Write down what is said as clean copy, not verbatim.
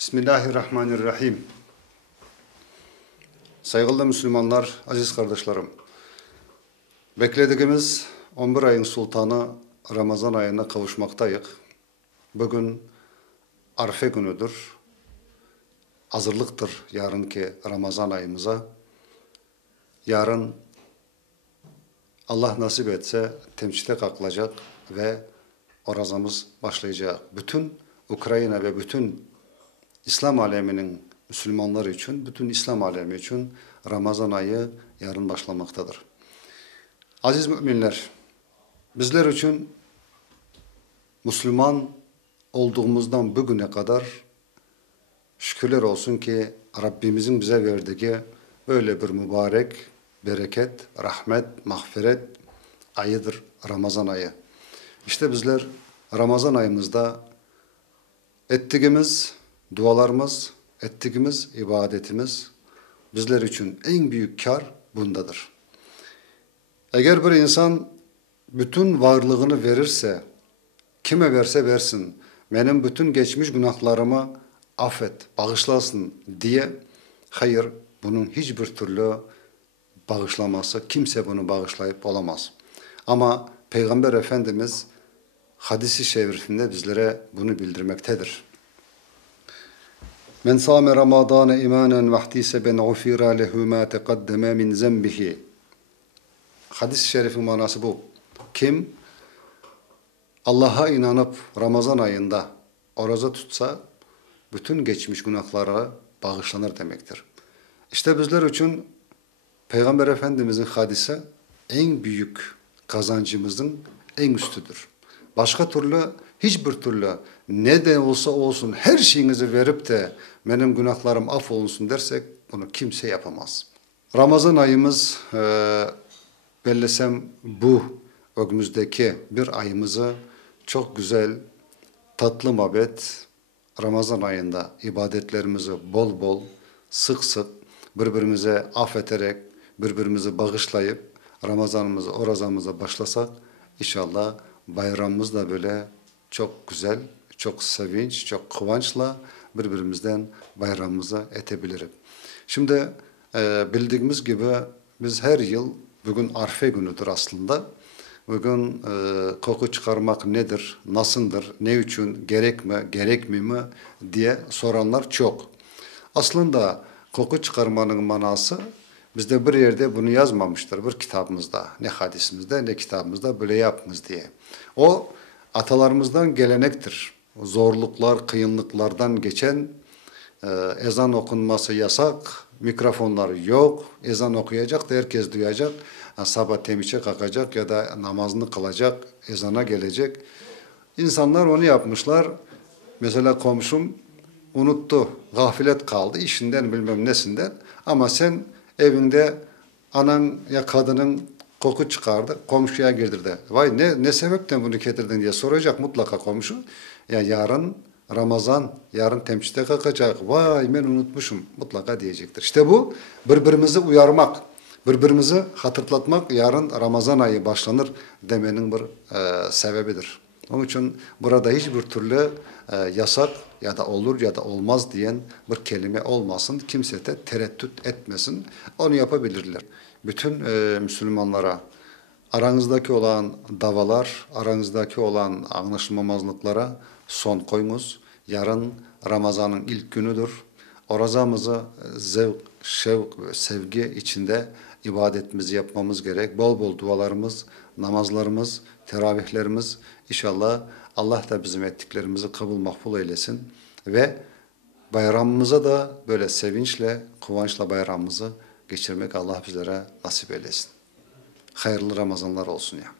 Bismillahirrahmanirrahim. Saygılı Müslümanlar, aziz kardeşlerim. Beklediğimiz 11 ayın sultanı Ramazan ayına kavuşmaktayız. Bugün Arife günüdür. Hazırlıktır yarınki Ramazan ayımıza. Yarın Allah nasip etse temsile kalkılacak ve orazamız başlayacak. Bütün Ukrayna ve bütün İslam aleminin Müslümanları için, bütün İslam alemi için Ramazan ayı yarın başlamaktadır. Aziz müminler, bizler için Müslüman olduğumuzdan bugüne kadar şükürler olsun ki Rabbimizin bize verdiği böyle bir mübarek, bereket, rahmet, mağfiret ayıdır Ramazan ayı. İşte bizler Ramazan ayımızda ettiğimiz dualarımız, ettiğimiz ibadetimiz bizler için en büyük kar bundadır. Eğer bir insan bütün varlığını verirse, kime verse versin, benim bütün geçmiş günahlarımı affet, bağışlasın diye, hayır, bunun hiçbir türlü bağışlaması, kimse bunu bağışlayıp olamaz. Ama Peygamber Efendimiz hadis-i şerifinde bizlere bunu bildirmektedir. Men sâme Ramazâne imânen vehdîseben ufîrâ lehu mâ teqaddeme min zembihi. Hadis-i şerifin manası bu. Kim Allah'a inanıp Ramazan ayında oruç tutsa bütün geçmiş günahlara bağışlanır demektir. İşte bizler için Peygamber Efendimizin hadisi en büyük kazancımızın en üstüdür. Başka türlü, hiçbir türlü ne de olsa olsun her şeyinizi verip de benim günahlarım affolunsun dersek bunu kimse yapamaz. Ramazan ayımız bellesem bu önümüzdeki bir ayımızı çok güzel, tatlı mabet Ramazan ayında ibadetlerimizi bol bol, sık sık birbirimize affederek, birbirimizi bağışlayıp Ramazanımızı, orazamıza başlasak inşallah bayramımız da böyle çok güzel, çok sevinç, çok kıvançla birbirimizden bayramımızı edebiliriz. Şimdi bildiğimiz gibi biz her yıl bugün Arife günüdür aslında. Bugün koku çıkarmak nedir, nasıldır, ne için, gerek mi, gerekmiyor mi diye soranlar çok. Aslında koku çıkarmanın manası bizde bir yerde bunu yazmamıştır bir kitabımızda, ne hadisimizde ne kitabımızda böyle yapınız diye. O atalarımızdan gelenektir. Zorluklar, kıyınlıklardan geçen ezan okunması yasak, mikrofonlar yok, ezan okuyacak da herkes duyacak. Sabah temizce kalkacak ya da namazını kılacak, ezana gelecek. İnsanlar onu yapmışlar. Mesela komşum unuttu, gaflet kaldı işinden bilmem nesinden. Ama sen evinde anan ya kadının koku çıkardı, komşuya girdirdi. Vay ne sebepten bunu getirdin diye soracak mutlaka komşu. Ya yarın Ramazan, yarın temçide kalkacak. Vay ben unutmuşum mutlaka diyecektir. İşte bu birbirimizi uyarmak, birbirimizi hatırlatmak, yarın Ramazan ayı başlanır demenin bir sebebidir. Onun için burada hiçbir türlü yasak ya da olur ya da olmaz diyen bir kelime olmasın. Kimse de tereddüt etmesin. Onu yapabilirler. Bütün Müslümanlara aranızdaki olan davalar, aranızdaki olan anlaşmamazlıklara son koyunuz. Yarın Ramazan'ın ilk günüdür. Orazamızı zevk, şevk ve sevgi içinde ibadetimizi yapmamız gerek. Bol bol dualarımız, namazlarımız, teravihlerimiz inşallah Allah da bizim ettiklerimizi kabul makbul eylesin. Ve bayramımıza da böyle sevinçle, kıvançla bayramımızı geçirmek Allah bizlere nasip eylesin. Hayırlı Ramazanlar olsun ya.